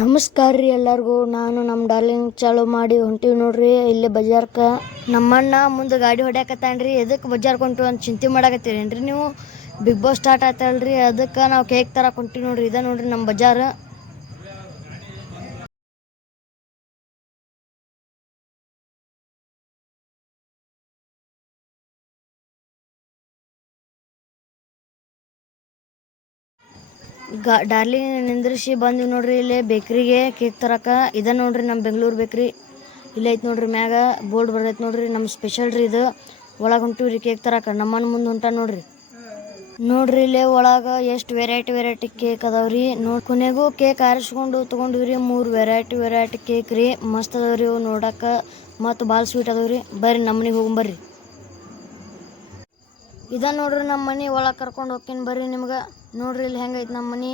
ನಮಸ್ಕಾರ ರೀ ಎಲ್ಲರಿಗೂ. ನಾನು ನಮ್ಮ ಡಾರ್ಲಿಂಗ್ ಚಾಲೂ ಮಾಡಿ ಹೊಂಟಿವಿ ನೋಡ್ರಿ ಇಲ್ಲಿ ಬಜಾರ್ಕ. ನಮ್ಮಣ್ಣ ಮುಂದೆ ಗಾಡಿ ಹೊಡ್ಯಾಕತ್ತಾನ್ರಿ. ಎದಕ್ಕೆ ಬಜಾರ್ಗೆ ಹೊಂಟಿವಿ ಅಂತ ಚಿಂತೆ ಮಾಡಾಕತ್ತೀರೇನ್ರಿ ನೀವು? ಬಿಗ್ ಬಾಸ್ ಸ್ಟಾರ್ಟ್ ಆಯ್ತಲ್ರಿ, ಅದಕ್ಕೆ ನಾವು ಕೇಕ್ ತರಕ್ಕೆ ಹೊಂಟಿವಿ ನೋಡ್ರಿ. ಇದ ನೋಡ್ರಿ ನಮ್ಮ ಬಜಾರ್. ಡಾರ್ಲಿಂಗ್ ನಿಂದ್ರಿಸಿ ಬಂದ್ವಿ ನೋಡ್ರಿ ಇಲ್ಲಿ ಬೇಕ್ರಿಗೆ ಕೇಕ್ ತರಕ. ಇದ ನೋಡ್ರಿ ನಮ್ಮ ಬೆಂಗಳೂರು ಬೇಕ್ರಿ. ಇಲ್ಲ ಐತೆ ನೋಡ್ರಿ, ಮ್ಯಾಗ ಬೋರ್ಡ್ ಬರ್ತೈತೆ ನೋಡ್ರಿ. ನಮ್ಮ ಸ್ಪೆಷಲ್ ರೀ ಇದು. ಒಳಗೆ ಹೊಂಟಿವ್ರಿ ಕೇಕ್ ತರಕ. ನಮ್ಮಣ್ಣ ಮುಂದೆ ಹೊಂಟ ನೋಡ್ರಿ. ನೋಡ್ರಿ ಇಲ್ಲೇ ಒಳಗೆ ಎಷ್ಟು ವೆರೈಟಿ ಕೇಕ್ ಅದಾವ್ರಿ. ಕೊನೆಗೂ ಕೇಕ್ ಆರಿಸ್ಕೊಂಡು ತೊಗೊಂಡಿವ್ರಿ. 3 ವೆರೈಟಿ ಕೇಕ್ ರೀ. ಮಸ್ತ್ ಅದಾವ್ರಿ ಅವು ನೋಡಕ್ಕೆ, ಮತ್ತು ಭಾಳ ಸ್ವೀಟ್ ಅದಾವ್ರಿ. ಬರ್ರಿ ನಮ್ಮ ಮನೆಗೆ ಹೋಗ್ಬರ್ರಿ. ಇದ ನೋಡ್ರಿ ನಮ್ಮ ಮನೆ ಒಳಗೆ ಕರ್ಕೊಂಡು ಹೋಗ್ತೀನಿ ಬರ್ರಿ ನಿಮ್ಗೆ. ನೋಡ್ರಿ ಇಲ್ಲಿ ಹೆಂಗೈತೆ ನಮ್ಮ ಮನೆ,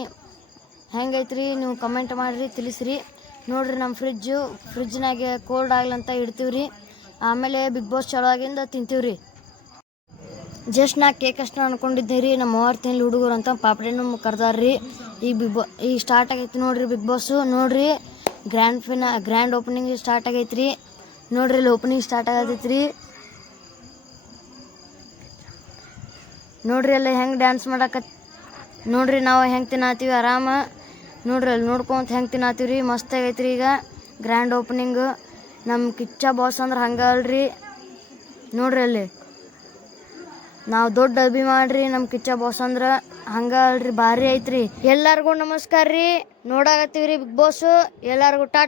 ಹೆಂಗೈತ್ರಿ ನೀವು ಕಮೆಂಟ್ ಮಾಡಿರಿ, ತಿಳಿಸ್ರಿ. ನೋಡ್ರಿ ನಮ್ಮ ಫ್ರಿಜ್ನಾಗೆ ಕೋಲ್ಡ್ ಆಗ್ಲಂತ ಇಡ್ತೀವ್ರಿ. ಆಮೇಲೆ ಬಿಗ್ ಬಾಸ್ ಚಾಲೂ ಆಗಿಂದ ತಿಂತೀವ್ರಿ. ಜಸ್ಟ್ ನಾ ಕೇಕ್ ಅಷ್ಟು ಅನ್ಕೊಂಡಿದ್ದೀನಿ ರೀ. ನಮ್ಮ ಅವ್ರು ತಿನ್ಲಿ ಹುಡುಗರು ಅಂತ ಪಾಪಡಿನೂ ಕರ್ದಾರ್ರಿ. ಈಗ ಸ್ಟಾರ್ಟ್ ಆಗೈತಿ ನೋಡ್ರಿ ಬಿಗ್ ಬಾಸು. ನೋಡ್ರಿ ಗ್ರ್ಯಾಂಡ್ ಓಪನಿಂಗ್ ಸ್ಟಾರ್ಟ್ ಆಗೈತ್ರಿ. ನೋಡ್ರಿ ಇಲ್ಲಿ ಓಪನಿಂಗ್ ಸ್ಟಾರ್ಟ್ ಆಗತೈತ್ರಿ. ನೋಡ್ರಿ ಅಲ್ಲಿ ಹೆಂಗೆ ಡ್ಯಾನ್ಸ್ ನೋಡ್ರಿ ನಾವು ಹೆಂಗೆ ತಿನ್ನತ್ತೀವಿ ಆರಾಮ. ನೋಡ್ರಿ ಅಲ್ಲಿ ನೋಡ್ಕೊಂತ ಹೆಂಗೆ ತಿನ್ನತ್ತೀವಿ ರೀ. ಮಸ್ತ್ ಆಗೈತ್ರಿ. ಈಗ ಗ್ರ್ಯಾಂಡ್ ಓಪನಿಂಗು ನಮ್ಮ ಕಿಚ್ಚ ಬಾಸ್ ಅಂದ್ರೆ ಹಂಗೆ ಅಲ್ರಿ. ನೋಡ್ರಿ ಅಲ್ಲಿ ನಾವು ದೊಡ್ಡ ಅಭಿಮಾನಿ ರೀ ನಮ್ಮ ಕಿಚ್ಚ ಬಾಸ್ ಅಂದ್ರೆ. ಹಂಗೆ ಅಲ್ರಿ, ಭಾರಿ ಐತ್ರಿ. ಎಲ್ಲರಿಗೂ ನಮಸ್ಕಾರ ರೀ. ನೋಡಾಕತ್ತೀವಿ ರೀ ಬಿಗ್ ಬಾಸು. ಎಲ್ಲರಿಗೂ ಟಾಟಾ.